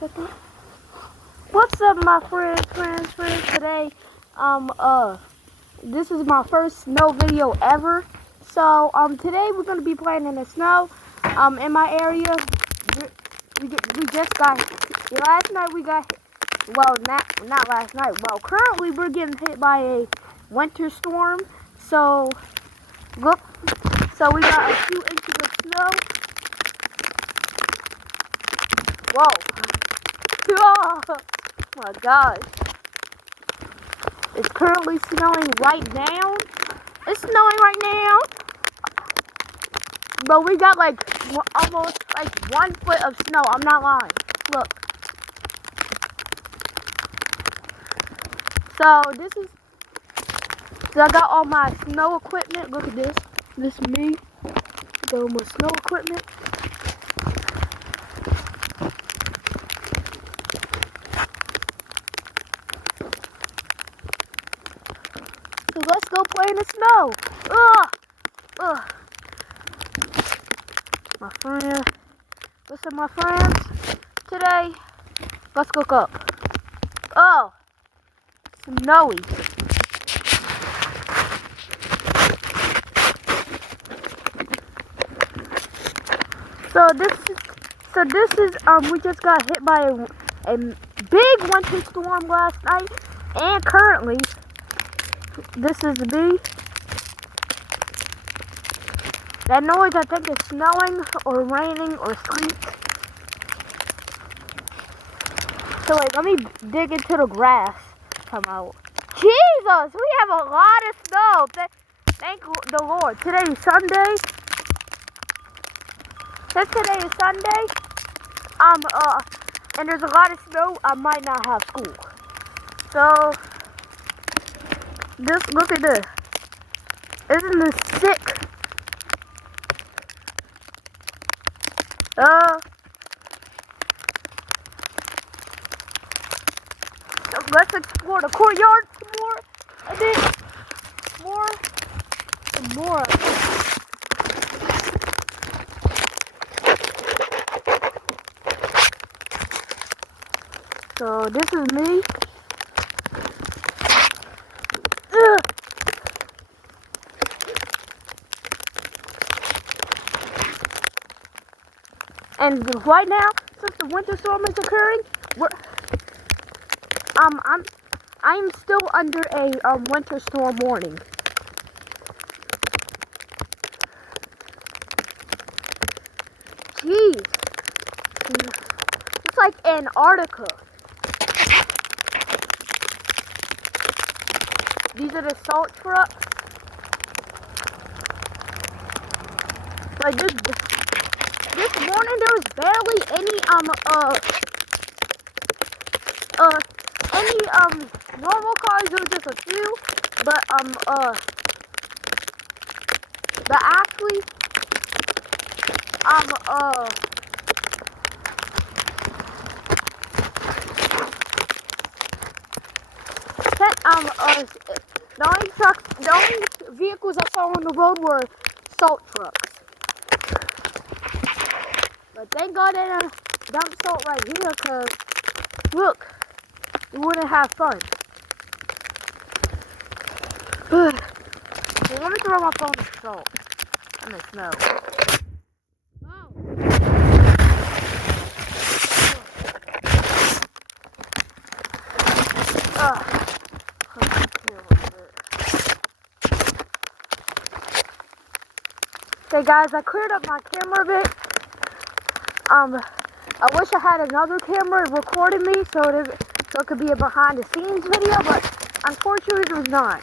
second. What's up, my friends? Today, this is my first snow video ever. So, today we're gonna be playing in the snow. In my area, we just got last night. We got well, not last night. Well, currently we're getting hit by a winter storm. So, look. So we got a few inches of snow. Whoa. Oh my gosh. It's currently snowing right now. It's snowing right now. But we got like almost like 1 foot of snow. I'm not lying. Look. So I got all my snow equipment. Look at this. This is me. Got all my snow equipment. So let's go play in the snow. Ugh. My friend. Listen, my friends. Today, let's cook up. Oh, snowy. So this is we just got hit by a big winter storm last night, and currently this is me. That noise, I think, is snowing or raining or sleet. So wait, let me dig into the grass. Come out. Jesus, we have a lot of snow. Thank the Lord. Today is Sunday. Since today is Sunday, and there's a lot of snow, I might not have school. So, look at this. Isn't this sick? Let's explore the courtyard some more, a bit more, and more. So this is me. And right now, since the winter storm is occurring, I'm still under a winter storm warning. Jeez, it's like Antarctica. These are the salt trucks. Like this morning there was barely any normal cars. There was just a few, but actually the only vehicles I saw on the road were salt trucks. But thank God they didn't dump salt right here, because look, we wouldn't have fun. Okay, let me throw my phone in salt. I'm in snow. Okay guys, I cleared up my camera a bit. I wish I had another camera recording me so it could be a behind the scenes video, but unfortunately it was not.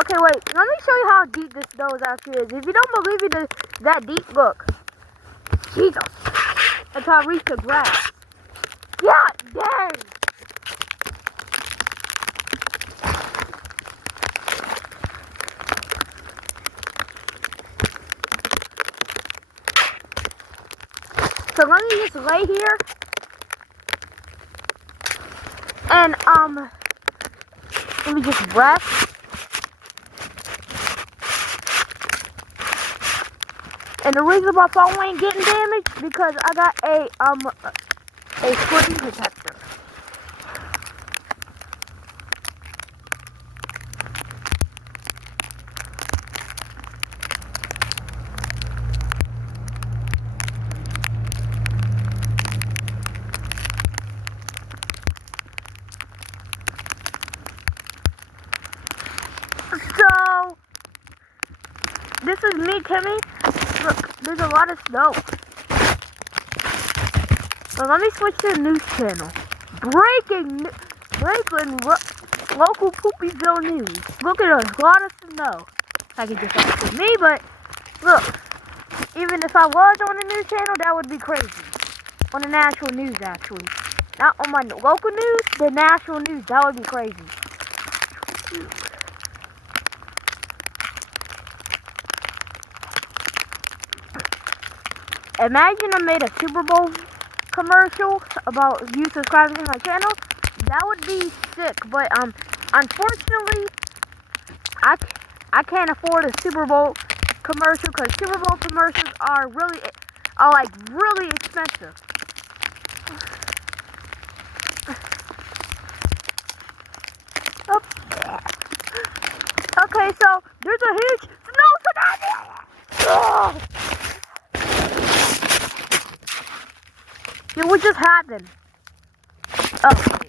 Okay, wait, let me show you how deep this snow actually is. If you don't believe it is that deep, look. Jesus. Until I reach the grass. God dang. So let me just lay here. And, let me just rest. And the reason my phone ain't getting damaged because I got a screen protector. So, this is me, Timmy. Look, there's a lot of snow. So let me switch to the news channel. Breaking local Poopyville news. Look at a lot of snow. I can just say me, but look, even if I was on the news channel, that would be crazy. On the national news, actually. Not on my local news, the national news, that would be crazy. Imagine I made a Super Bowl commercial about you subscribing to my channel. That would be sick, but unfortunately, I can't afford a Super Bowl commercial because Super Bowl commercials are like really expensive. Okay, so there's a huge snow tsunami. It would just happen. Okay.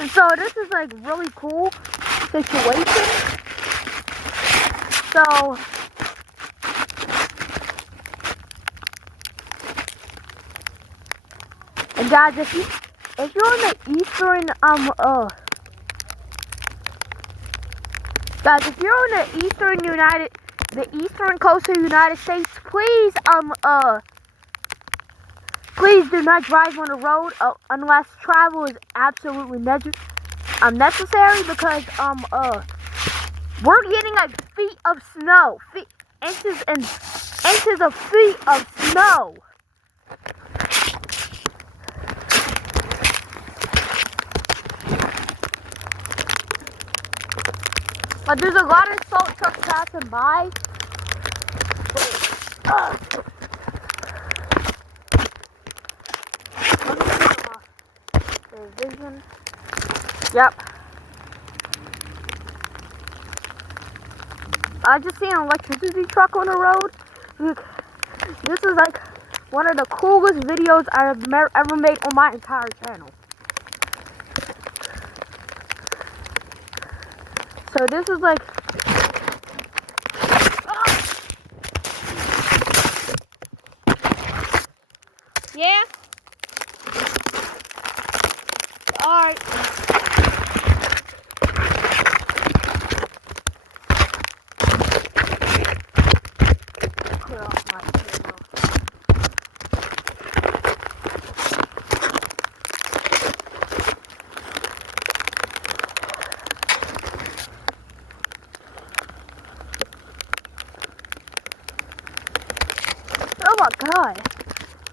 And so this is like really cool situation. So and guys, if you're on the eastern guys, if you're on the eastern coast of the United States, please please do not drive on the road unless travel is absolutely necessary because we're getting like feet of snow, inches of feet of snow. But there's a lot of salt trucks passing by. Vision. Yep. I just seen an electricity truck on the road. This is like one of the coolest videos I have ever made on my entire channel. So this is like yeah. Alright. Clear off my table. Oh my god.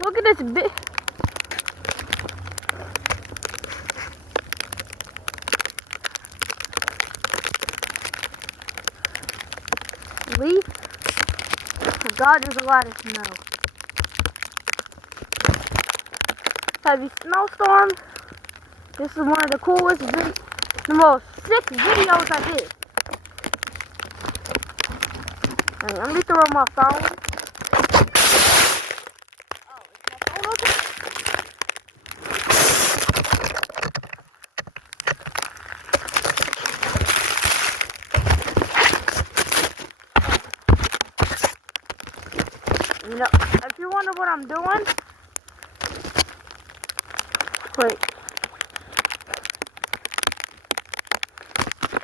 Look at this bit. Leaf. Oh god, there's a lot of snow. Heavy snowstorm. This is one of the coolest, the most sick videos I did. Right, let me throw my phone. Oh, is my phone open? You know, if you wonder what I'm doing, wait.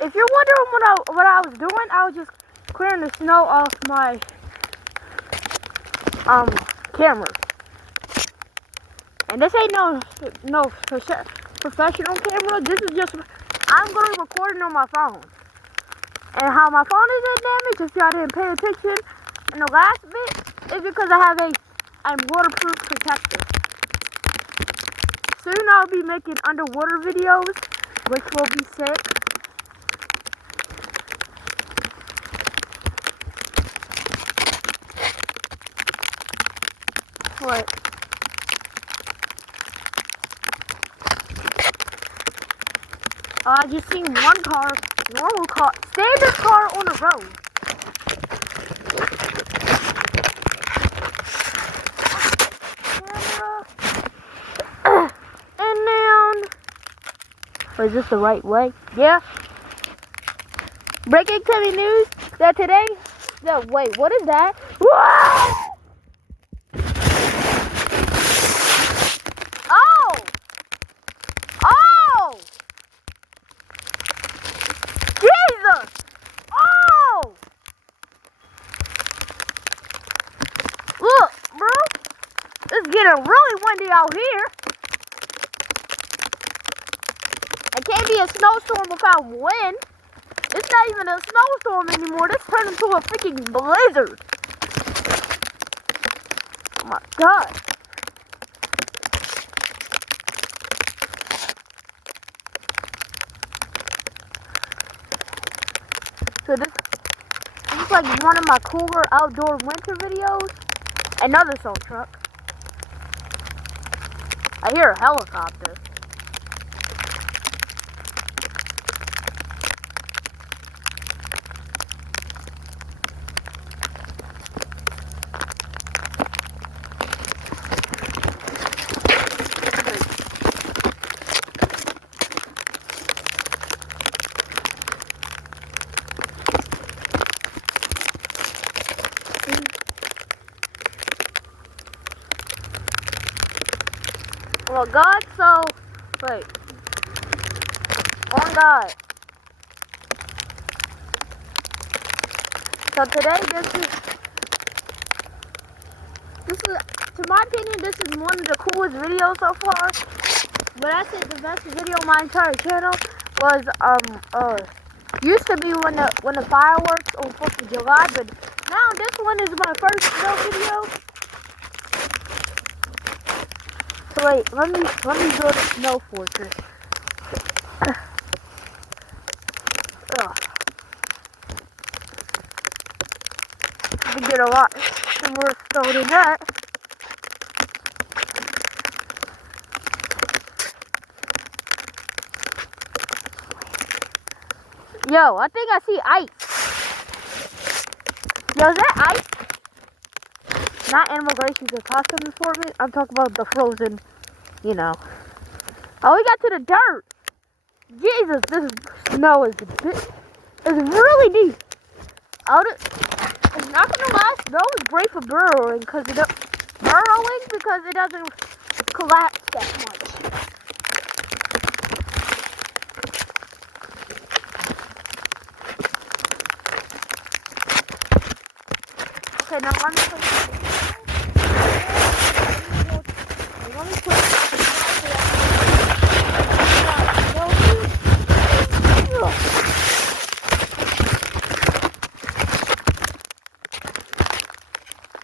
If you're wondering what I was doing, I was just clearing the snow off my camera. And this ain't no professional camera. This is just I'm gonna record it on my phone. And how my phone isn't damaged, if y'all didn't pay attention in the last bit, is because I have a waterproof protector. Soon I'll be making underwater videos, which will be sick. What? I just seen one car, normal car, standard car on the road. And down. Is this the right way? Yeah. Breaking TV news that today. Wait, what is that? Whoa! Oh! Oh! Jesus! Oh! Look, bro. It's getting really windy out here. It can't be a snowstorm without wind. It's not even a snowstorm anymore. This turned into a freaking blizzard. Oh my god. So this is like one of my cooler outdoor winter videos. Another soul truck. I hear a helicopter. Well, God, so, wait. On God. So today, this is, to my opinion, this is one of the coolest videos so far. But I said the best video on my entire channel was, used to be when the fireworks on 4th of July, but now this one is my first real video. So wait, let me build a snow fortress. We get a lot more snow than that. Yo, I think I see ice. Yo, is that ice? Not immigration to customs enforcement. I'm talking about the frozen, you know. Oh, we got to the dirt. Jesus, this snow is it's really deep. I'm not gonna lie, snow is great for burrowing because it doesn't collapse that much. Okay, now let me put.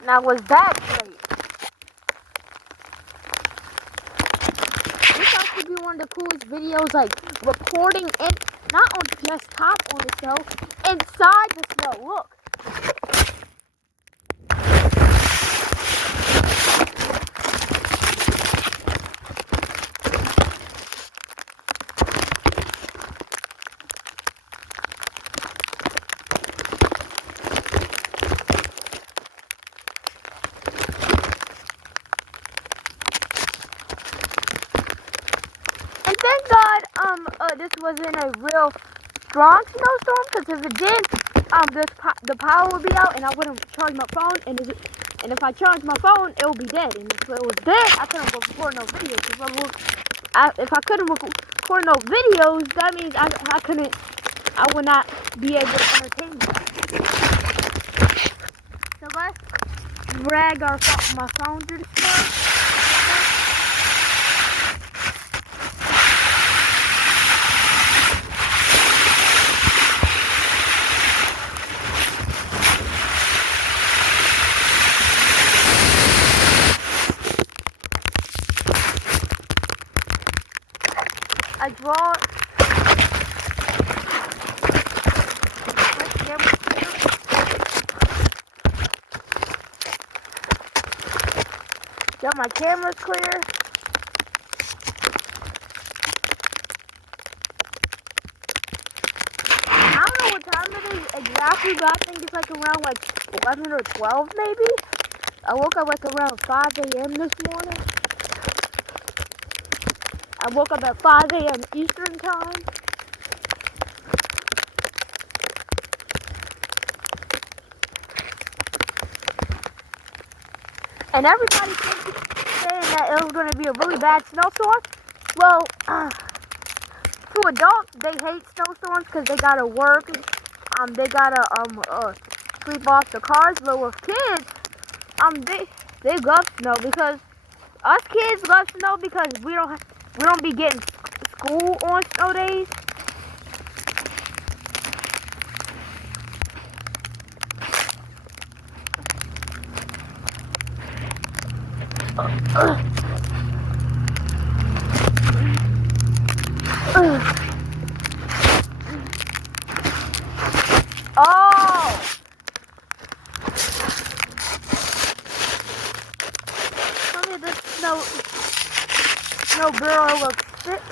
Now was that great? This has to be one of the coolest videos, like recording it, not on desktop on the snow, inside the snow. Look. Thank God, this wasn't a real strong snowstorm, because if it did, the power would be out, and I wouldn't charge my phone, and if I charged my phone, it would be dead, and if it was dead, I couldn't record no videos. If I couldn't record no videos, that means I would not be able to entertain you. So let's drag my phone through the snow. my camera's clear. I don't know what time it is exactly, but I think it's like around like 11 or 12 maybe. I woke up like around 5 a.m. this morning. I woke up at 5 a.m. Eastern time. And everybody saying that it was going to be a really bad snowstorm. Well, to adults, they hate snowstorms because they gotta work. They gotta sweep off the cars. But with kids, they love snow because us kids love snow because we don't be getting school on snow days. Oh! Look at this snow girl looks fit.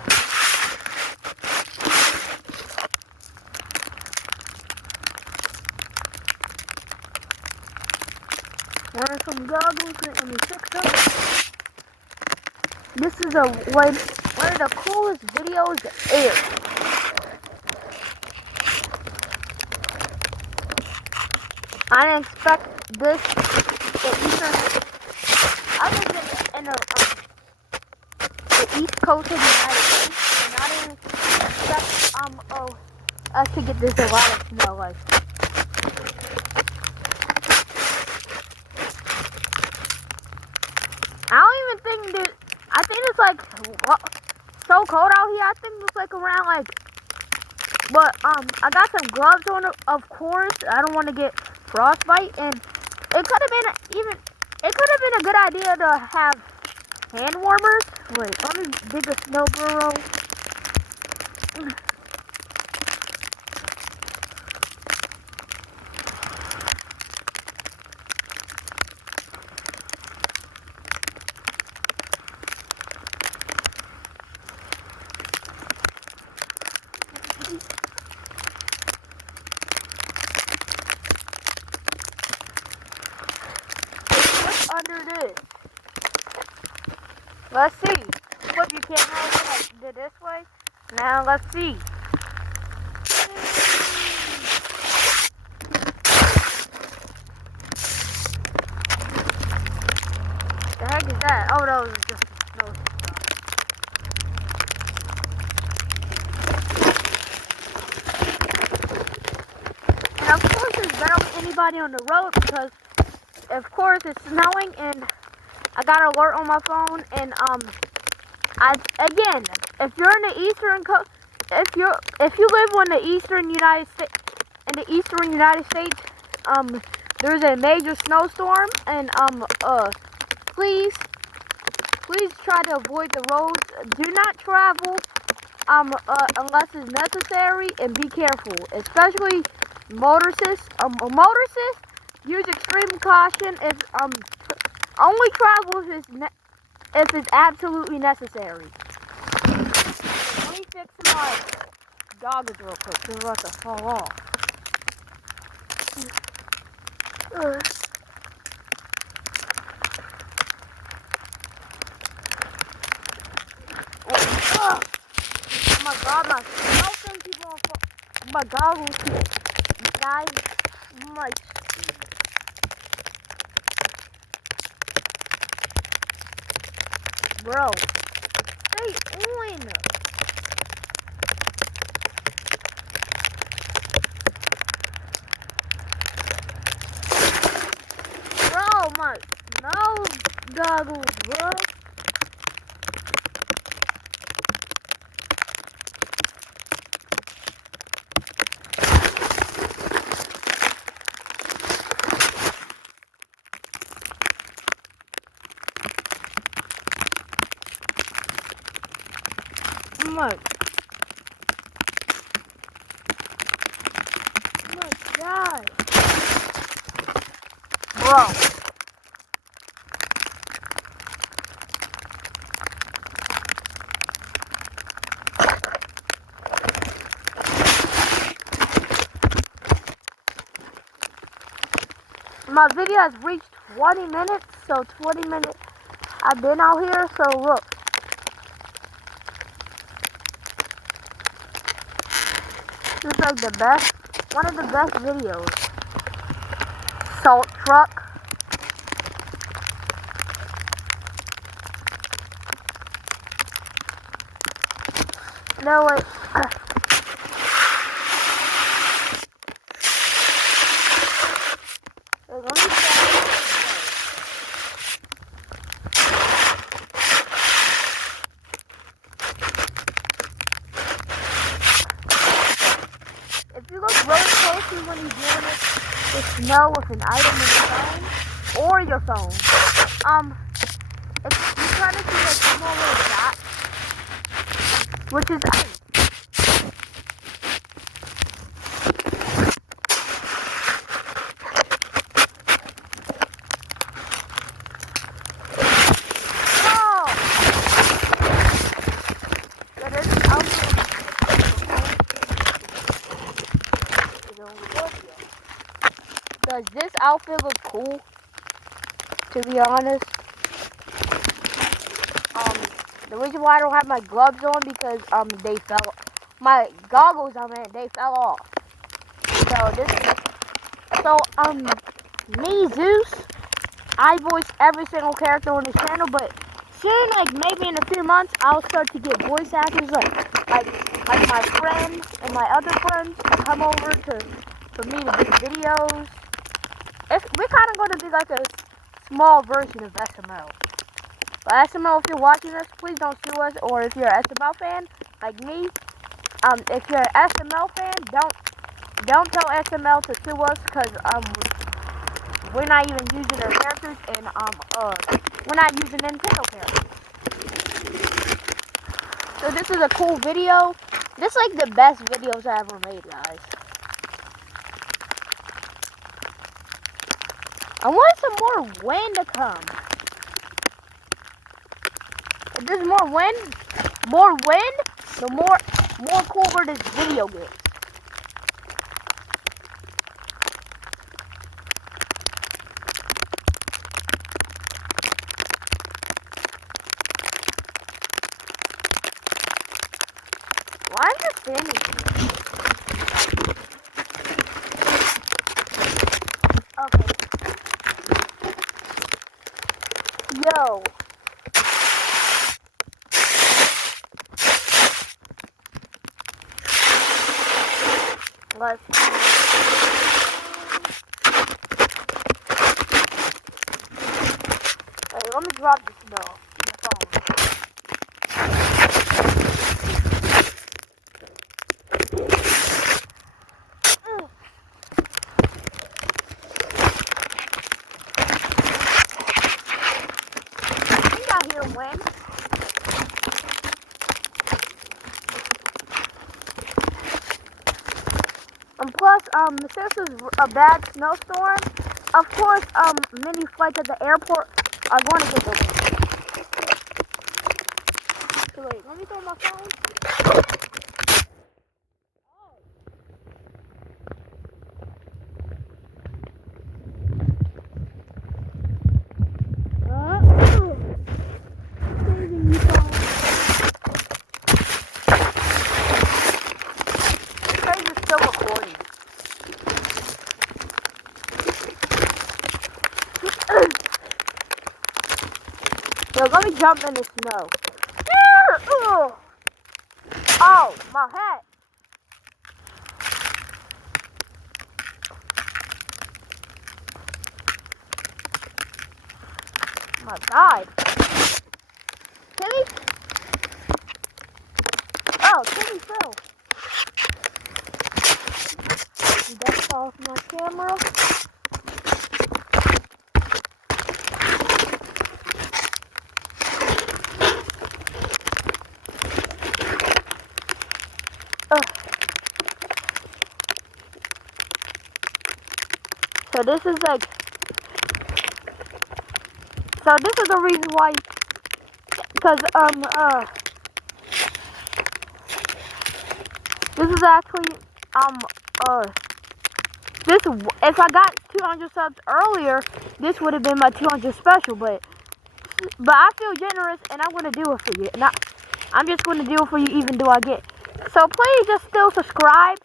Wearing some goggles, let me fix them. This is one of the coolest videos ever. I didn't expect this. The East Coast of the United States, and I didn't expect us to get this a lot of snow. Like, I don't even think that. I think it's like so cold out here. I think it's like around like. But I got some gloves on, of course. I don't want to get frostbite, and it could have been a good idea to have hand warmers. Wait, let me dig a snow burrow. Under this. Let's see. Flip your camera over like did this way. Now let's see. The heck is that? Oh, that was just snow. And of course there's barely anybody on the road because of course it's snowing and I got an alert on my phone, and again, if you're in the eastern if you live in the eastern United States, there's a major snowstorm, and please try to avoid the roads. Do not travel unless it's necessary, and be careful, especially motorists. Motorists, use extreme caution if only travel if it's absolutely necessary. Let me fix my goggles real quick. They're about to fall off. Oh my god, my cell phone keeps on falling. My goggles keep dying. My bro, stay on. Bro, my nose goggles, bro. My god, bro. my video has reached 20 minutes, so 20 minutes I've been out here, so look. This is like the best, one of the best videos. Salt truck. No, wait. Let me if you look really closely when you're doing it, the snow with an item in your phone or your phone. If you kind of see like small little dots, which is ice. Does this outfit look cool? To be honest, the reason why I don't have my gloves on because they fell. My goggles, they fell off. So this is me Zeus. I voice every single character on this channel, but soon, like maybe in a few months, I'll start to get voice actors like my friend and my other friends to come over for me to do videos. We're kind of going to be like a small version of SML. But SML, if you're watching this, please don't sue us. Or if you're an SML fan, like me, if you're an SML fan, don't tell SML to sue us, because we're not even using their characters, and we're not using Nintendo characters. So this is a cool video. This is like the best videos I ever made, guys. I want some more wind to come. If there's more wind, the more cooler this video gets. Why is it standing here? Okay. Yo. Let's wait, let me drop this snow in the phone. I think I hear wind. And plus, since it's a bad snowstorm, of course, many flights at the airport are going to get delayed. So wait, let me throw my phone. Still recording. So let me jump in the snow. Oh, my hat. My God. Timmy? Oh, Timmy fell. That's off my camera. So this is like, so this is the reason why, because this is actually if I got 200 subs earlier, this would have been my 200 special. But I feel generous, and I'm gonna do it for you. And I'm just gonna do it for you, even though I get. So please just still subscribe.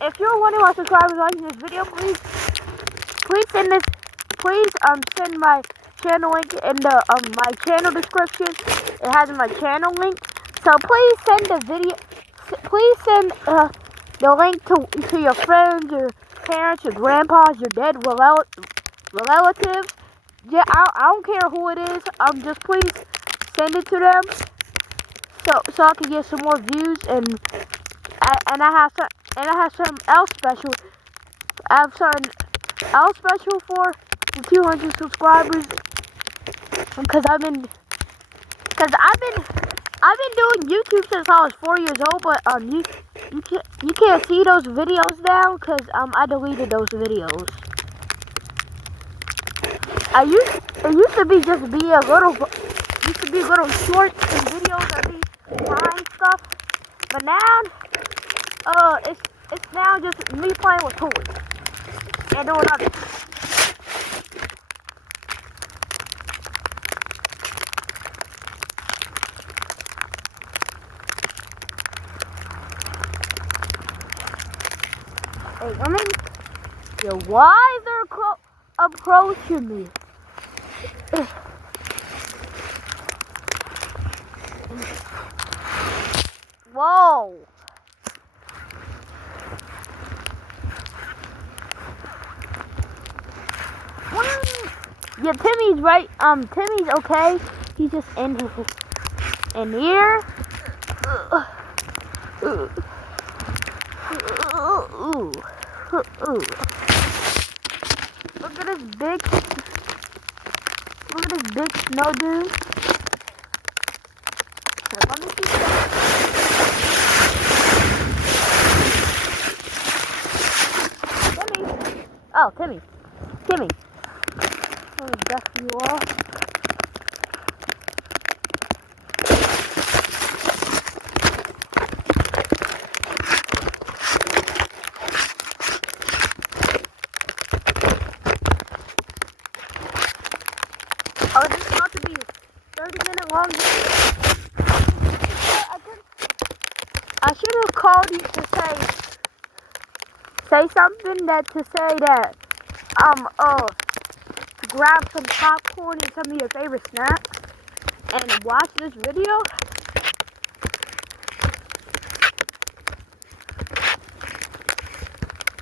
If you're one of my subscribers watching this video, please send my channel link in the my channel description. It has my channel link. So please send the video. Please send the link to your friends, your parents, your grandpas, your dead relatives. Yeah, I don't care who it is. Just please send it to them, so I can get some more views, and I have something else special. I have something else special for the 200 subscribers, because I've been doing YouTube since I was 4 years old, but you can't see those videos now because I deleted those videos. It used to be little shorts and videos of me trying stuff, but now it's now just me playing with toys and doing other things. Hey, I mean, yo, why they're approaching me? Whoa. Yeah, Timmy's right. Timmy's okay. He's just in here. Look at this big snow dune. Let me see. Timmy. Oh, Timmy. Let me dust you off. Oh, this is about to be 30-minute long video. I should have called you to say something to say that grab some popcorn and some of your favorite snacks and watch this video.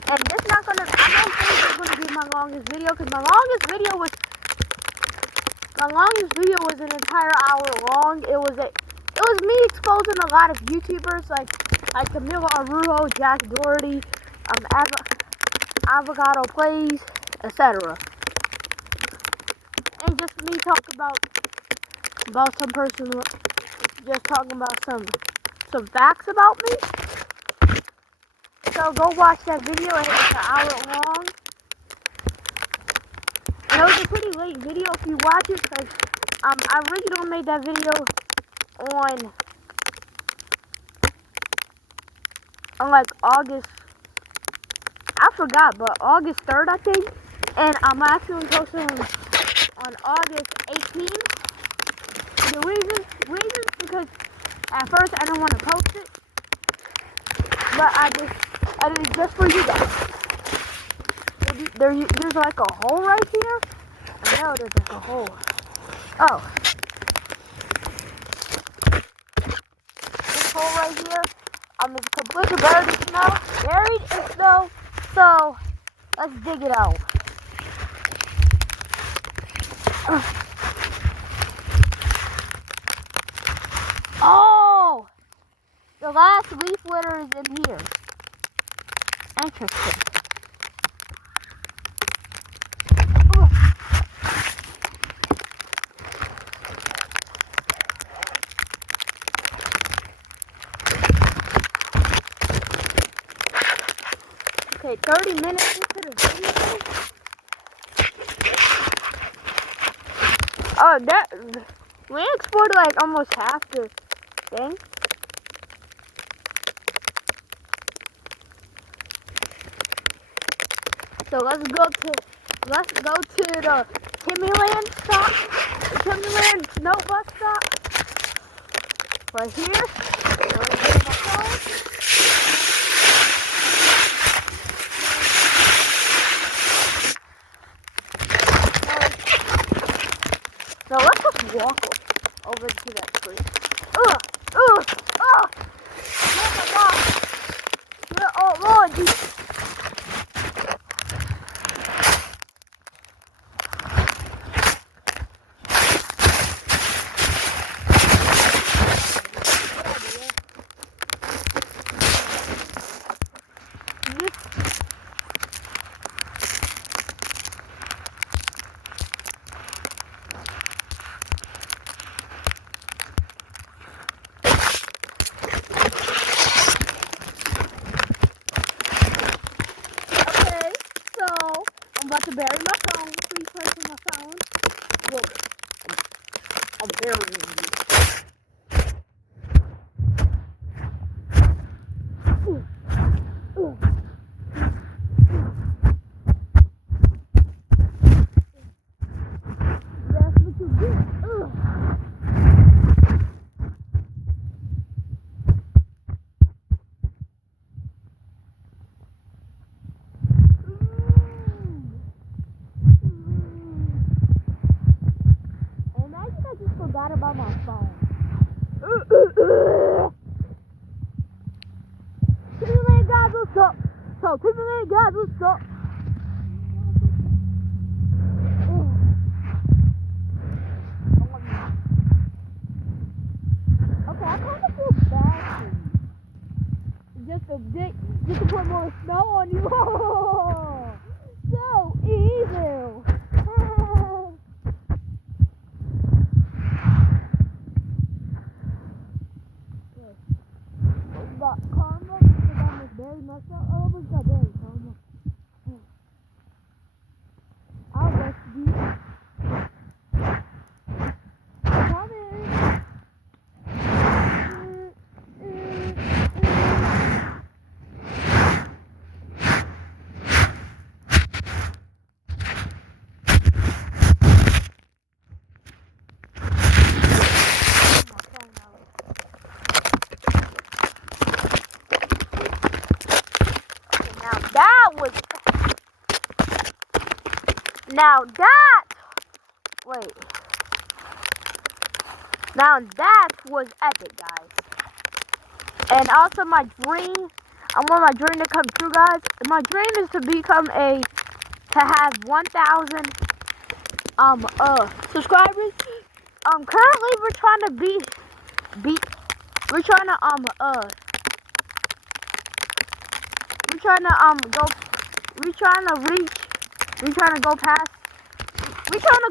And I don't think it's gonna be my longest video, because my longest video was an entire hour long. It was me exposing a lot of YouTubers like Camila Arujo, Jack Doherty, Avocado Plays, etc. And just me talk about some person, just talking about some facts about me. So go watch that video. It's an hour long. And it was a pretty late video if you watch it, because I originally made that video on like August, I forgot, but August 3rd, I think. And I'm actually posting on August 18th. The reason because at first I didn't want to post it, but I did it just for you guys. There's like a hole right here. I know there's like a hole. Oh. This hole right here, it's completely buried in snow. So let's dig it out. Oh, the last leaf litter is in here. Interesting. Okay, 30 minutes into the video. Oh, we explored like almost half the thing. So let's go to the Timmyland stop. The Timmyland snow bus stop. Right here. I'm gonna get my phone. So let's just walk over to that tree. Ugh! Oh my God! Oh Lord, Jesus. I'm about to bury my phone. Please pray for my phone. Look, I'm burying you. That's what you get. Imagine I just forgot about my phone. Timberland guys, what's up? So, Timberland guys, what's up? Okay, I kind of feel bad for you. Just to put more snow on you. So evil. But karma, because I almost buried myself. I almost got buried, karma. I'll let you. Come here. Now that was epic, guys. And also my dream, I want my dream to come true, guys. My dream is to have 1,000 subscribers. Currently we're trying to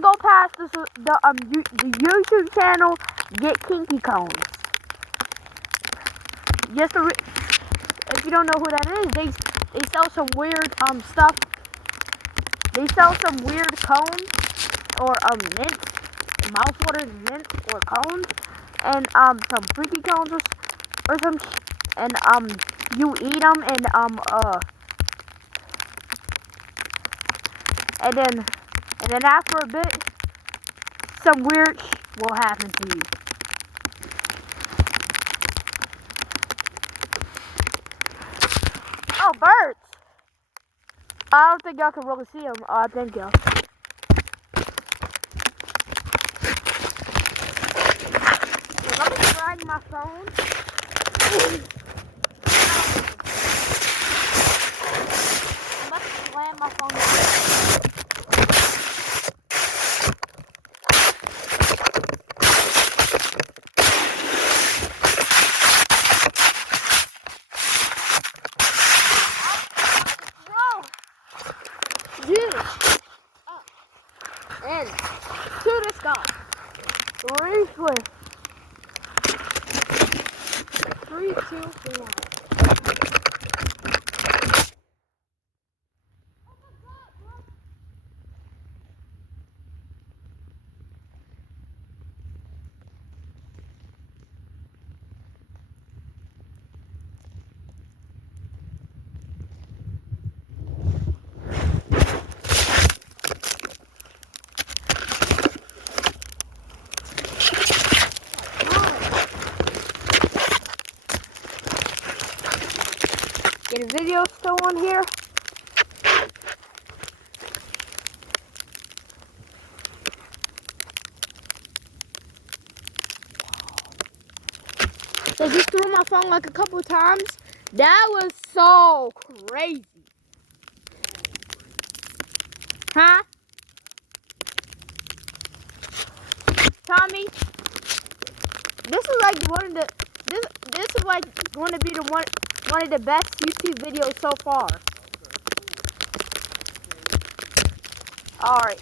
go past the YouTube channel Get Kinky Cones. If you don't know who that is, they sell some weird stuff. They sell some weird cones or mint, mouth-watering mint or cones, and some freaky cones or some, and you eat them and then after a bit, some weird will happen to you. Oh, birds! I don't think y'all can really see them. Oh, thank y'all. Let me drag my phone. I'm about to slam my phone. And to the sky. 3 swift. 3, 2, 1. one here. They just threw my phone like a couple times. That was so crazy. Huh? Tommy, this is like this is like going to be the one of the best YouTube videos so far. All right.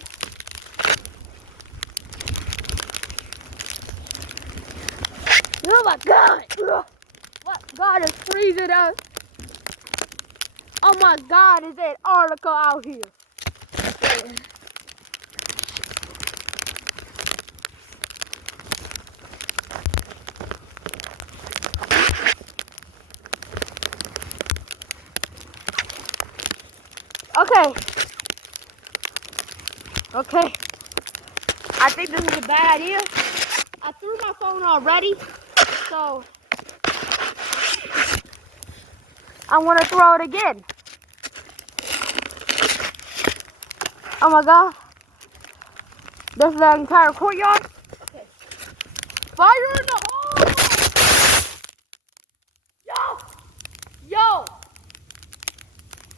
Oh my God! What? God is freezing us. Oh my God! Is there an article out here? Okay. Okay. I think this is a bad idea. I threw my phone already, so I want to throw it again. Oh my God. This is the entire courtyard. Okay. Fire in the hole! Yo!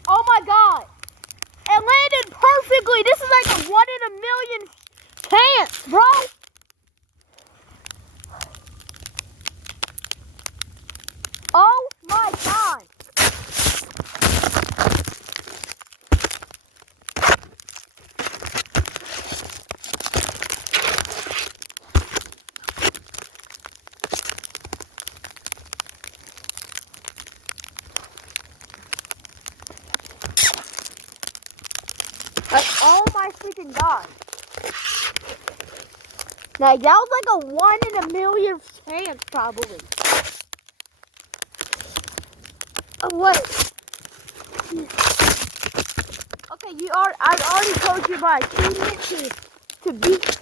Oh my God. It landed perfectly. This is like a 1 in a million chance, bro. Oh my God. Like, oh my freaking God. Like, that was like a 1 in a million chance, probably. Oh, wait. Okay, I already told you my achievement to beat,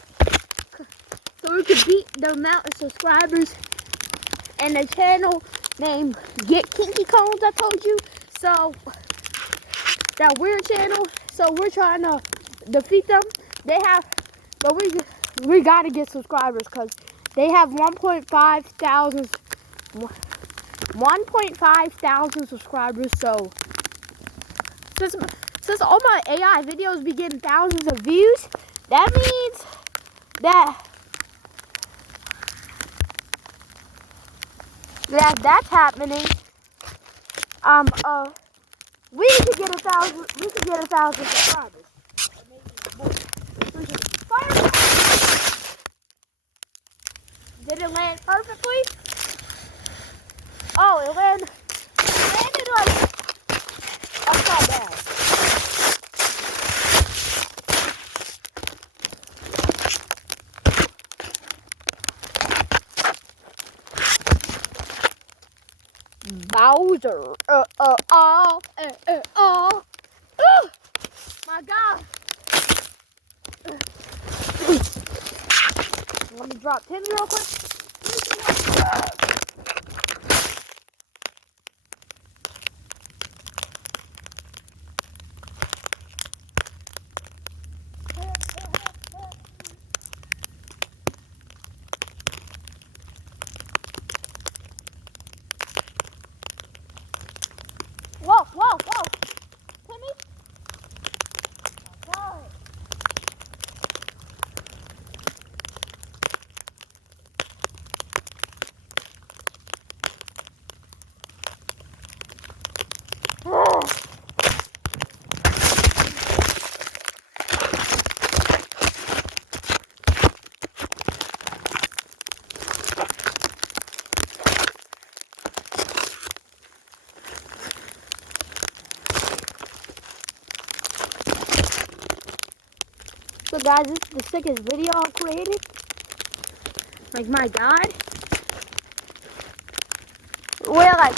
so we could beat the amount of subscribers and the channel named Get Kinky Cones, I told you. So, that weird channel, so we're trying to defeat them. They have, but we gotta get subscribers because they have 1.5 thousand subscribers. So since all my AI videos be getting thousands of views, that means that that's happening. We could get 1,000. We could get 1,000 subscribers. Fire! Did it land perfectly? Oh, it landed like upside down. Bowser. My God. Let me drop Tim real quick. Whoa, whoa, whoa. Timmy? Sorry. So guys, this is the sickest video I've created. Like, my God. We're like,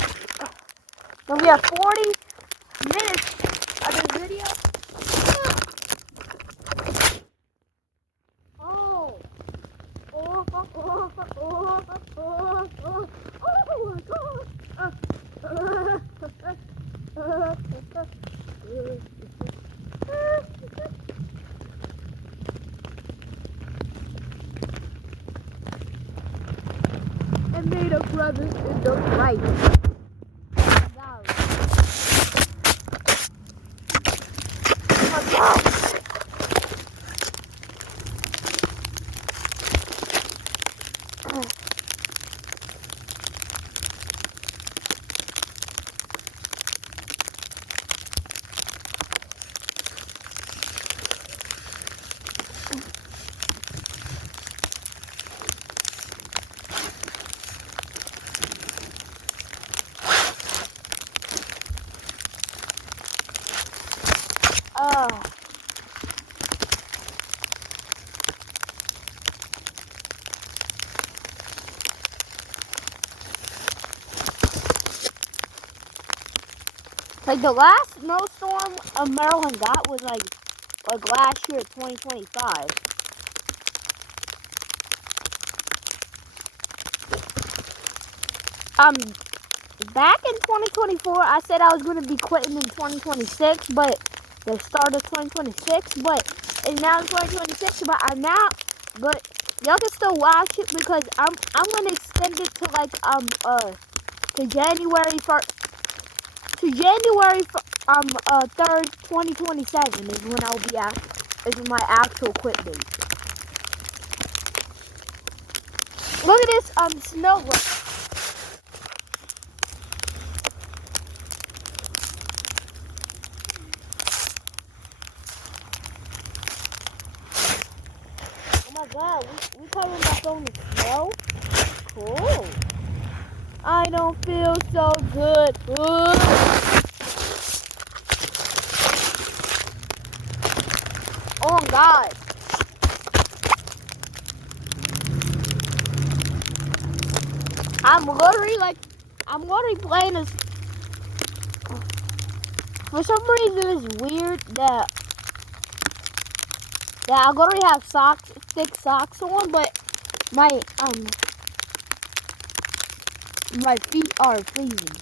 when we have 40 minutes of this video. Oh. Oh my God. crevice in the right. Now. Like the last snowstorm Maryland got was like last year, 2025. Back in 2024, I said I was going to be quitting in 2026, but the start of 2026, but it's now 2026, but y'all can still watch it because I'm going to extend it to like, to January 1st, to January 3rd, 2027 is when I'll be is my actual quit date. Look at this, snow. Oh my god, we covering my phone with snow? Cool. I don't feel so good. Oh my god. I'm literally playing this. For some reason it's weird that I literally have thick socks on, but my feet are freezing.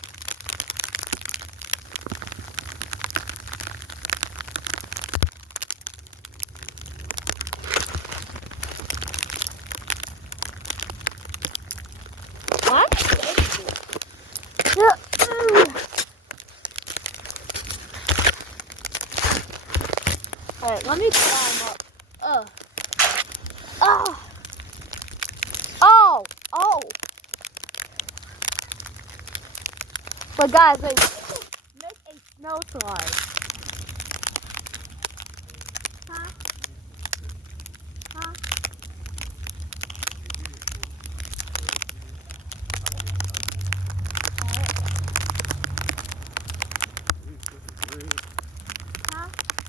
Alright, let me climb up. Oh! But guys, like, make a snow slide. Huh? Huh?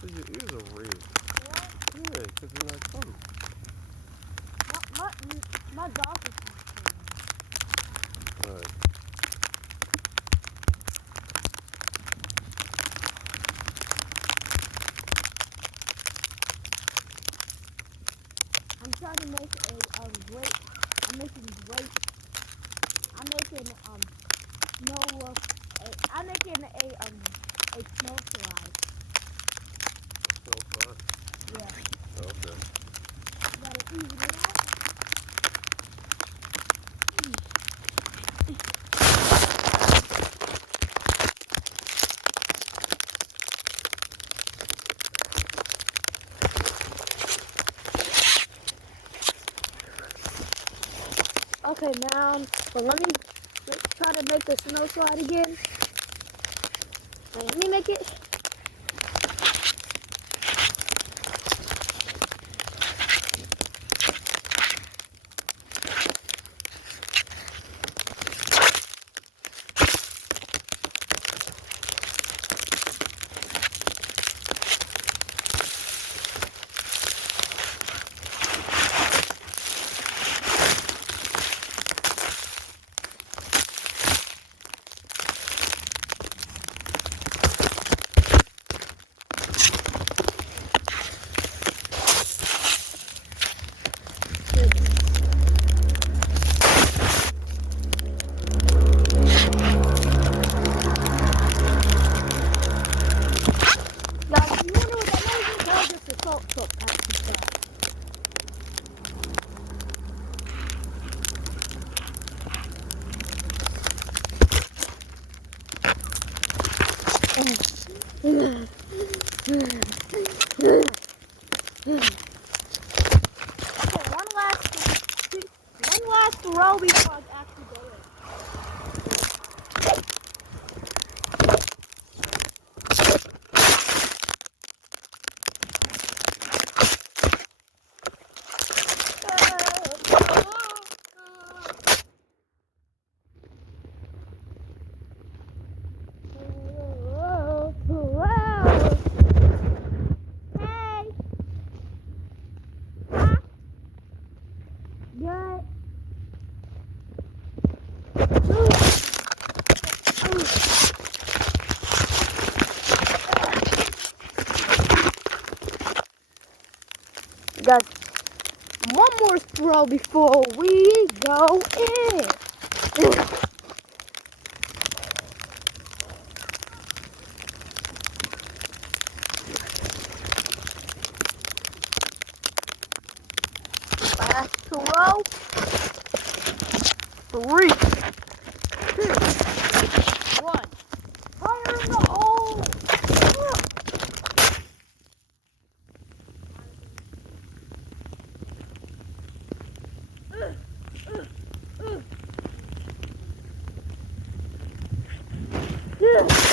Your ears are red. What? Yeah, because you're not coming. My dog is not Alright. I'm trying to make I'm making a snow slide. So far. Yeah. Okay. Gotta even it out. Okay, now, but let's try to make the snow slide again. Let me make it. One last throw before I actually go in. Hey. Good. Guys, one more throw before we go in. Last throw. 3, 2, 1. Fire in the hole. Ugh.